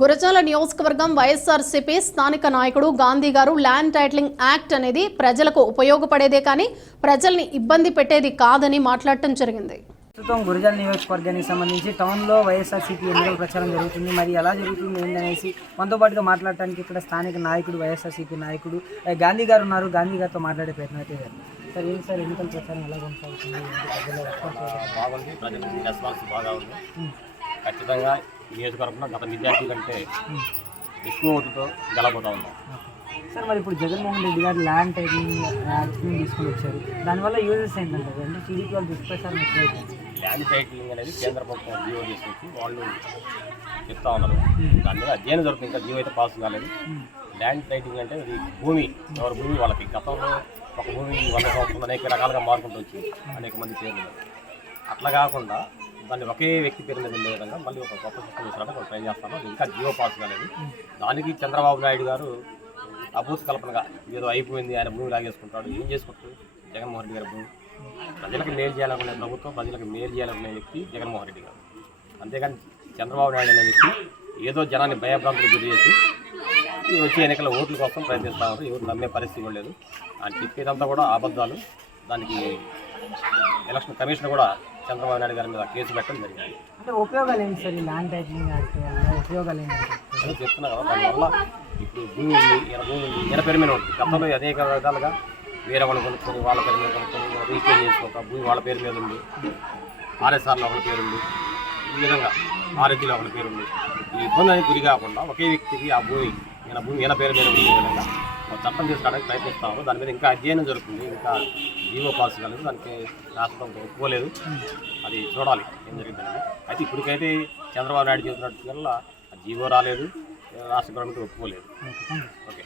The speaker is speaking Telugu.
గురజాల నియోజకవర్గం వైఎస్ఆర్సీపీ స్థానిక నాయకుడు గాంధీ గారు ల్యాండ్ టైటిలింగ్ యాక్ట్ అనేది ప్రజలకు ఉపయోగపడేదే కానీ ప్రజల్ని ఇబ్బంది పెట్టేది కాదని మాట్లాడటం జరిగింది. ప్రస్తుతం గురజాల నియోజకవర్గానికి సంబంధించి టౌన్లో వైఎస్ఆర్సీపీ ఎన్నికల ప్రచారం జరుగుతుంది. మరి ఎలా జరుగుతుంది ఏంటనేసి మనతో పాటుగా మాట్లాడటానికి ఇక్కడ స్థానిక నాయకుడు వైఎస్ఆర్సీపీ నాయకుడు గాంధీ గారు ఉన్నారు. గాంధీ గారితో మాట్లాడే ప్రయత్నం అయితే. సార్ ఏంటి సార్ ఎన్నికల ప్రచారం ఎలా కొనసాగుతుంది? ప్రజల రెస్పాన్స్ బాగా ఉంది. ఖచ్చితంగా నియోజకవర్గంలో గత విద్యార్థి కంటే ఎక్కువ ఓటుతో గెలబోతా ఉన్నాం. సార్ మరి ఇప్పుడు జగన్మోహన్ రెడ్డి గారు ల్యాండ్ టైటింగ్ యాక్ట్ని తీసుకుని వచ్చారు. దానివల్ల యూజెస్ ఏంటంటే అంటే టీడీపీ వాళ్ళు ఎక్కువైపోయింది ల్యాండ్ టైటిలింగ్ అనేది కేంద్ర ప్రభుత్వం జీవో తీసుకొచ్చి వాళ్ళు చెప్తా ఉన్నారు. దాని మీద అధ్యయనం జరుగుతుంది. ఇంకా జీవో అయితే పాస్ కాలేదు. ల్యాండ్ టైటిలింగ్ అంటే అది భూమి ఎవరి భూమి? వాళ్ళకి గతంలో ఒక భూమి వంద సంవత్సరం అనేక రకాలుగా మారుకుంటూ వచ్చింది. అనేక మంది పేర్లు. అట్లా కాకుండా దాన్ని ఒకే వ్యక్తి పేరు మీద ఉండే విధంగా మళ్ళీ ఒక గొప్ప సిస్టమ్ తీసుకురావడానికి వాళ్ళు ట్రై చేస్తాను అది ఇంకా జియో పాస్ కాలేదు దానికి చంద్రబాబు నాయుడు గారు అభూత కల్పనగా ఏదో అయిపోయింది ఆయన భూమి లాగేసుకుంటాడు. ఏం చేసుకుంటాడు? జగన్మోహన్ రెడ్డి గారు భూమి. ప్రజలకు మేలు చేయాలనుకునే ప్రభుత్వం ప్రజలకు మేలు చేయాలనుకునే వ్యక్తి జగన్మోహన్ రెడ్డి గారు. అంతేగాని చంద్రబాబు నాయుడు అనే వ్యక్తి ఏదో జనాన్ని భయభ్రాంతులు గురి చేసి వచ్చే ఎన్నికల ఓట్ల కోసం ప్రయత్నిస్తా ఉన్నారు. ఎవరు నమ్మే పరిస్థితి కూడా లేదు. ఆయన చెప్పేదంతా కూడా అబద్ధాలు. దానికి ఎలక్షన్ కమిషన్ కూడా చంద్రబాబు నాయుడు గారి మీద కేసు పెట్టడం జరిగింది. అంటే ఉపయోగాలు ఏంటి సార్ ఈ ల్యాండ్ యాక్ట్ వల్ల? ఉపయోగాలు అదే చెప్తున్నా కదా దానివల్ల ఇప్పుడు భూమి ఉంది ఈయన భూమి ఉంది ఈయన పేరు మీద ఉంటుంది గతంలో అనేక విధాలుగా వేరే వాళ్ళు కొనుక్కొని వాళ్ళ పేరు మీద కొనుక్కొని రీఛేంజ్ చేసుకోక భూమి వాళ్ళ పేరు మీద ఉంది. ఆర్ఎస్ఆర్లో ఒకరి పేరు ఉంది. ఈ విధంగా ఆర్ఎస్జీలో ఒకరి పేరు ఉంది. ఈ ఇబ్బంది అనేది గురి కాకుండా ఒకే వ్యక్తికి ఆ భూమి ఈయన భూమి ఈయన పేరు మీద ఉంది విధంగా. ఒక చట్టం తీసుకోవడానికి ప్రయత్నిస్తాము. దాని మీద ఇంకా అధ్యయనం జరుగుతుంది. ఇంకా జీవో పాస్ కాలేదు దానికి రాష్ట్రం ఒప్పుకోలేదు. అది చూడాలి ఏం జరిగిందని అయితే ఇప్పటికైతే చంద్రబాబు నాయుడు వల్ల జీవో రాలేదు. రాష్ట్ర గవర్నమెంట్ ఒప్పుకోలేదు. ఓకే.